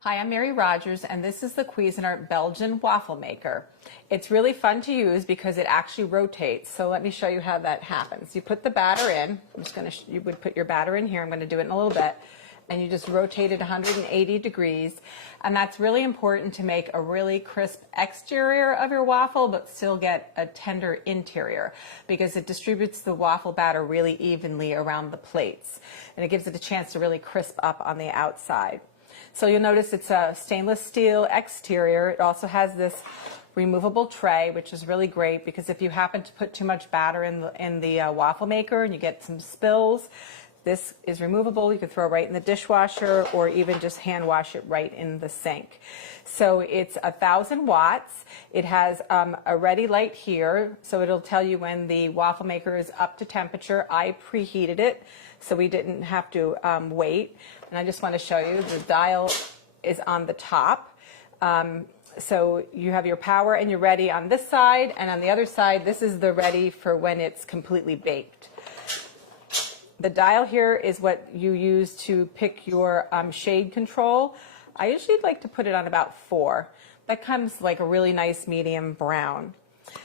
Hi, I'm Mary Rogers, and this is the Cuisinart Belgian waffle maker. It's really fun to use because it actually rotates. So let me show you how that happens. You put the batter in. You would put your batter in here. I'm going to do it in a little bit. And you just rotate it 180 degrees. And that's really important to make a really crisp exterior of your waffle, but still get a tender interior, because it distributes the waffle batter really evenly around the plates. And it gives it a chance to really crisp up on the outside. So you'll notice it's a stainless steel exterior. It also has this removable tray, which is really great because if you happen to put too much batter in the waffle maker and you get some spills, this is removable. You can throw it right in the dishwasher or even just hand wash it right in the sink. So it's 1,000 watts. It has a ready light here, so it'll tell you when the waffle maker is up to temperature. I preheated it, so we didn't have to wait. And I just want to show you the dial is on the top. So you have your power and your ready on this side, and on the other side, this is the ready for when it's completely baked. The dial here is what you use to pick your shade control. I usually like to put it on about 4. That comes like a really nice medium brown.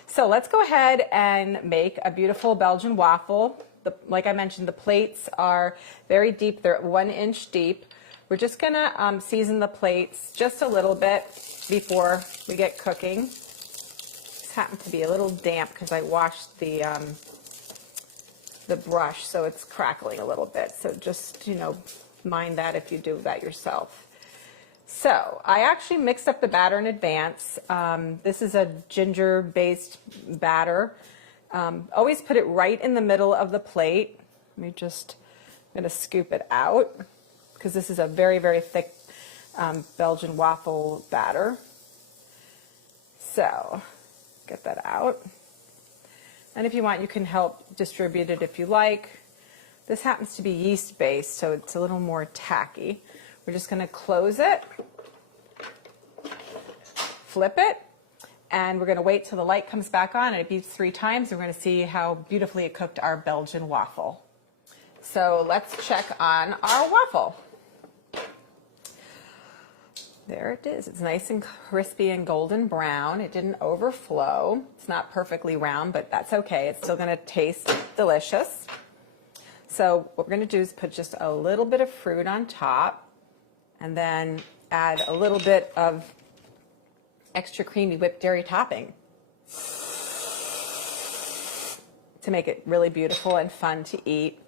So let's go ahead and make a beautiful Belgian waffle. Like I mentioned, the plates are very deep. They're 1 inch deep. We're just gonna season the plates just a little bit before we get cooking. This happened to be a little damp because I washed the brush, so it's crackling a little bit. So just, mind that if you do that yourself. So I actually mixed up the batter in advance. This is a ginger-based batter. Always put it right in the middle of the plate. I'm going to scoop it out because this is a very, very thick Belgian waffle batter. So get that out. And if you want, you can help distribute it if you like. This happens to be yeast-based, so it's a little more tacky. We're just going to close it, flip it, and we're going to wait till the light comes back on, and it beeps 3 times. And we're going to see how beautifully it cooked our Belgian waffle. So let's check on our waffle. There it is. It's nice and crispy and golden brown. It didn't overflow. It's not perfectly round, but that's okay. It's still going to taste delicious. So what we're going to do is put just a little bit of fruit on top and then add a little bit of extra creamy whipped dairy topping to make it really beautiful and fun to eat.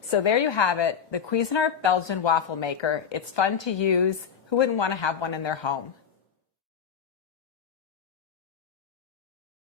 So there you have it, the Cuisinart Belgian waffle maker. It's fun to use. Who wouldn't want to have one in their home?